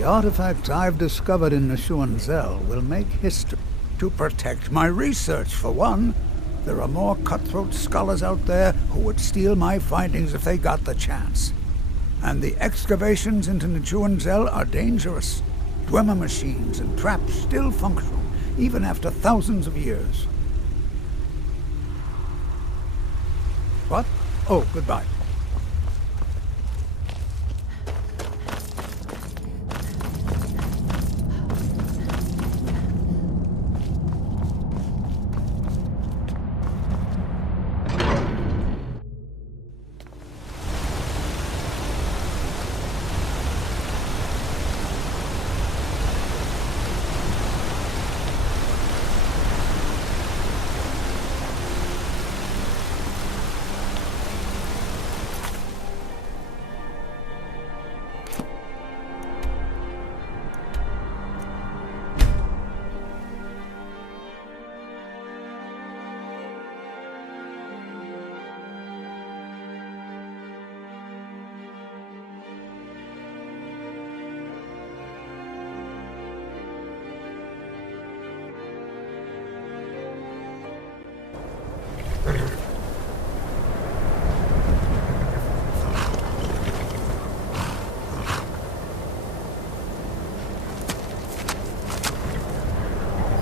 The artifacts I've discovered in Zell will make history. To protect my research, for one. There are more cutthroat scholars out there who would steal my findings if they got the chance. And the excavations into Zell are dangerous. Dwemer machines and traps still functional, even after thousands of years. What? Oh, goodbye.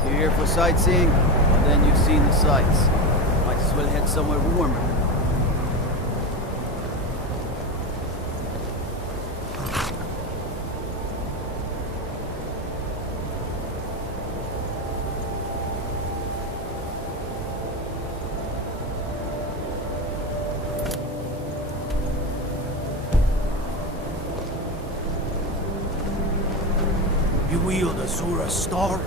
You're here for sightseeing, and then you've seen the sights. Might as well head somewhere warmer. You wield Azura's star?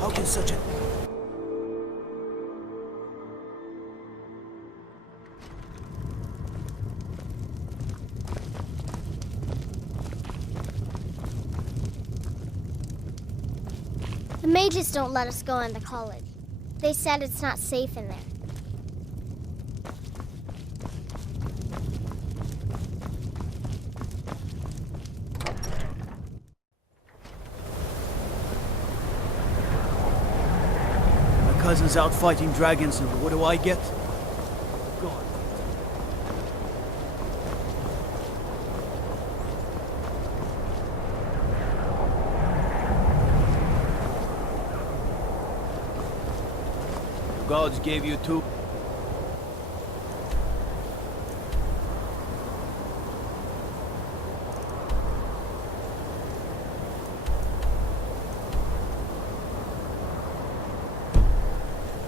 How can such a... The mages don't let us go into college. They said it's not safe in there. Cousin's out fighting dragons, and what do I get? God. The gods gave you two.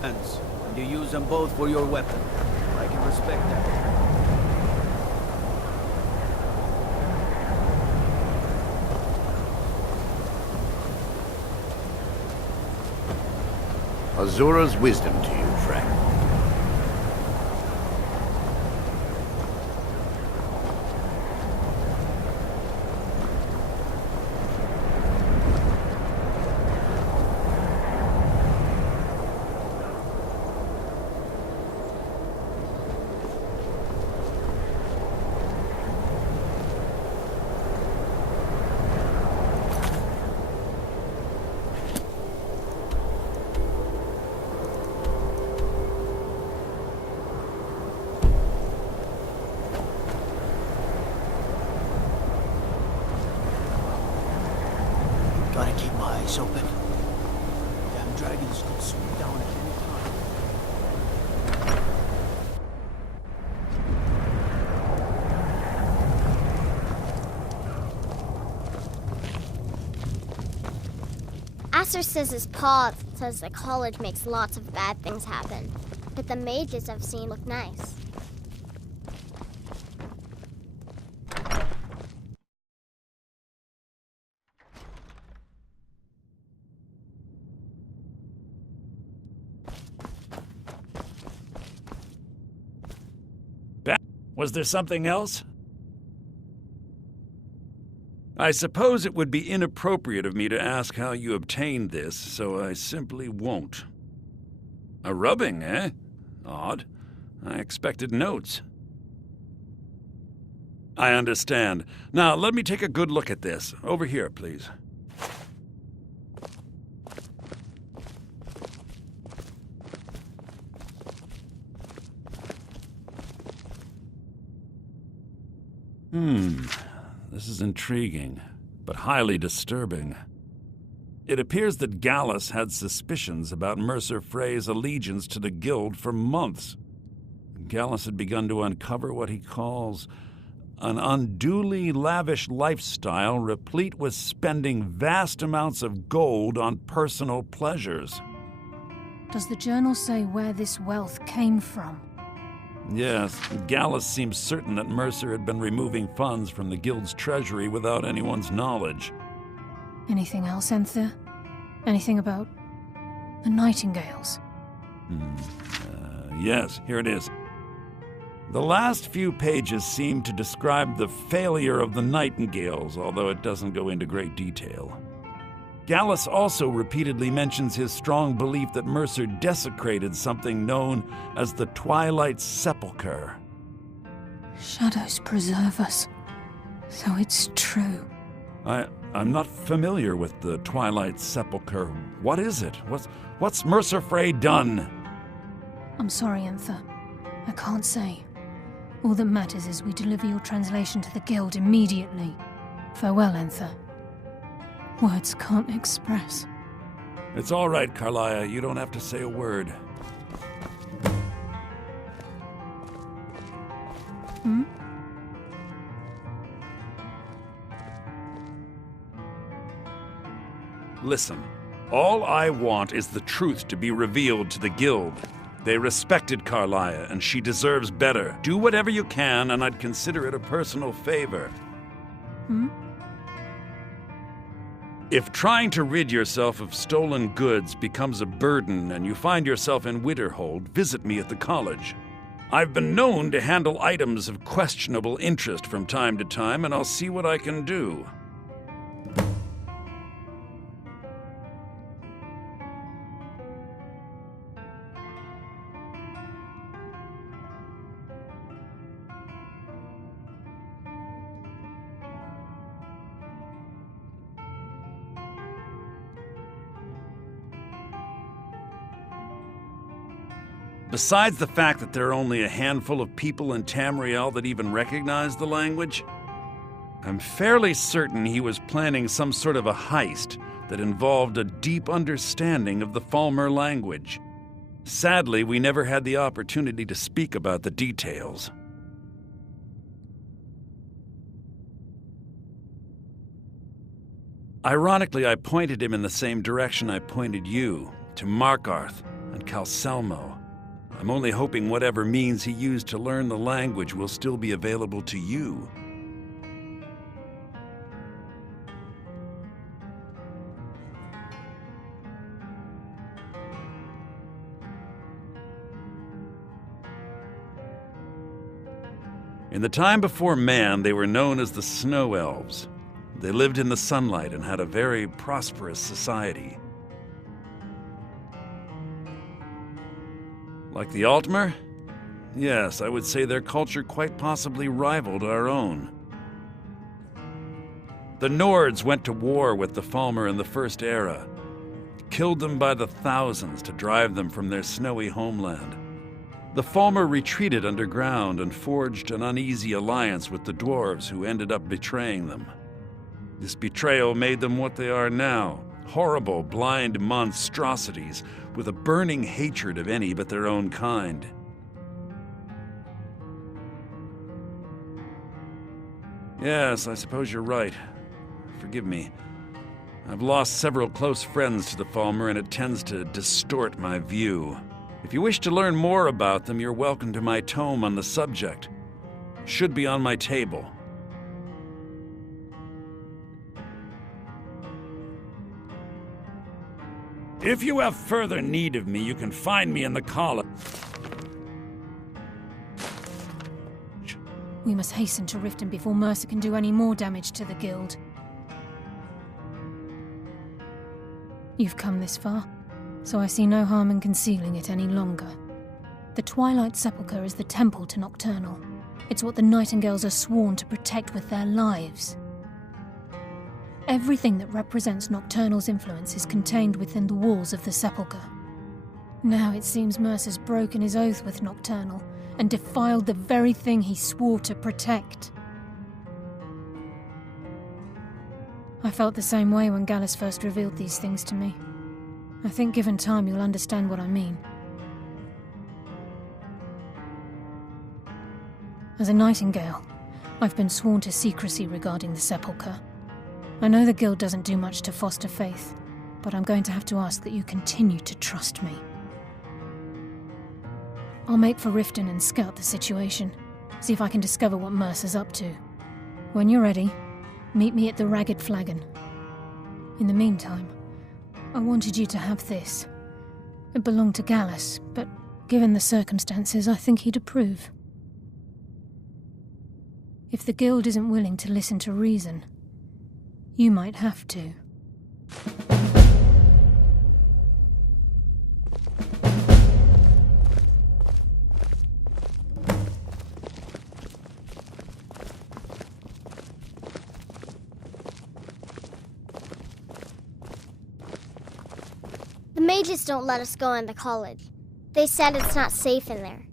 And you use them both for your weapon. I can respect that. Azura's wisdom to you, friend. Gotta keep my eyes open. Damn dragons could swoop down at any time. Acer says his pa says the college makes lots of bad things happen, but the mages I've seen look nice. Was there something else? I suppose it would be inappropriate of me to ask how you obtained this, so I simply won't. A rubbing, eh? Odd. I expected notes. I understand. Now, let me take a good look at this. Over here, please. This is intriguing, but highly disturbing. It appears that Gallus had suspicions about Mercer Frey's allegiance to the Guild for months. Gallus had begun to uncover what he calls an unduly lavish lifestyle replete with spending vast amounts of gold on personal pleasures. Does the journal say where this wealth came from? Yes, Gallus seems certain that Mercer had been removing funds from the Guild's treasury without anyone's knowledge. Anything else, Enther? Anything about the Nightingales? Yes, here it is. The last few pages seem to describe the failure of the Nightingales, although it doesn't go into great detail. Gallus also repeatedly mentions his strong belief that Mercer desecrated something known as the Twilight Sepulchre. Shadows preserve us. So it's true. I'm not familiar with the Twilight Sepulchre. What is it? What's Mercer Frey done? I'm sorry, Enther. I can't say. All that matters is we deliver your translation to the Guild immediately. Farewell, Enther. Words can't express. It's all right, Carlia. You don't have to say a word. Listen, all I want is the truth to be revealed to the Guild. They respected Carlia, and she deserves better. Do whatever you can, and I'd consider it a personal favor. If trying to rid yourself of stolen goods becomes a burden and you find yourself in Winterhold, visit me at the college. I've been known to handle items of questionable interest from time to time, and I'll see what I can do. Besides the fact that there are only a handful of people in Tamriel that even recognize the language, I'm fairly certain he was planning some sort of a heist that involved a deep understanding of the Falmer language. Sadly, we never had the opportunity to speak about the details. Ironically, I pointed him in the same direction I pointed you, to Markarth and Calselmo. I'm only hoping whatever means he used to learn the language will still be available to you. In the time before man, they were known as the Snow Elves. They lived in the sunlight and had a very prosperous society. Like the Altmer? Yes, I would say their culture quite possibly rivaled our own. The Nords went to war with the Falmer in the First Era, killed them by the thousands to drive them from their snowy homeland. The Falmer retreated underground and forged an uneasy alliance with the dwarves who ended up betraying them. This betrayal made them what they are now, horrible, blind monstrosities with a burning hatred of any but their own kind. Yes, I suppose you're right. Forgive me. I've lost several close friends to the Falmer, and it tends to distort my view. If you wish to learn more about them, you're welcome to my tome on the subject. Should be on my table. If you have further need of me, you can find me in the college. We must hasten to Riften before Mercer can do any more damage to the Guild. You've come this far, so I see no harm in concealing it any longer. The Twilight Sepulchre is the temple to Nocturnal. It's what the Nightingales are sworn to protect with their lives. Everything that represents Nocturnal's influence is contained within the walls of the Sepulchre. Now it seems Mercer's broken his oath with Nocturnal and defiled the very thing he swore to protect. I felt the same way when Gallus first revealed these things to me. I think given time you'll understand what I mean. As a Nightingale, I've been sworn to secrecy regarding the Sepulchre. I know the Guild doesn't do much to foster faith, but I'm going to have to ask that you continue to trust me. I'll make for Riften and scout the situation, see if I can discover what Mercer's up to. When you're ready, meet me at the Ragged Flagon. In the meantime, I wanted you to have this. It belonged to Gallus, but given the circumstances, I think he'd approve. If the Guild isn't willing to listen to reason, you might have to. The mages don't let us go into college. They said it's not safe in there.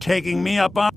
Taking me up on...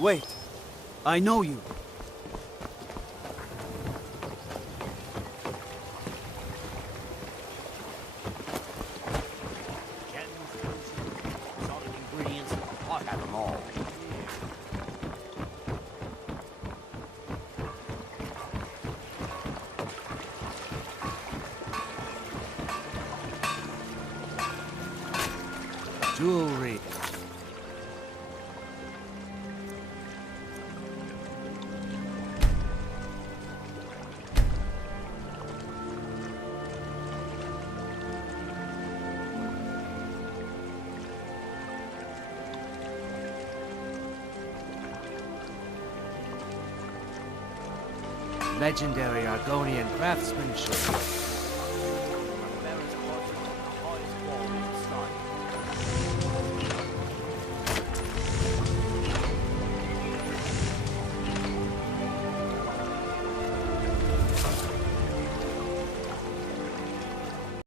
Wait, I know you. Solid ingredients. I'll have them all. Jewelry. Legendary Argonian craftsmanship.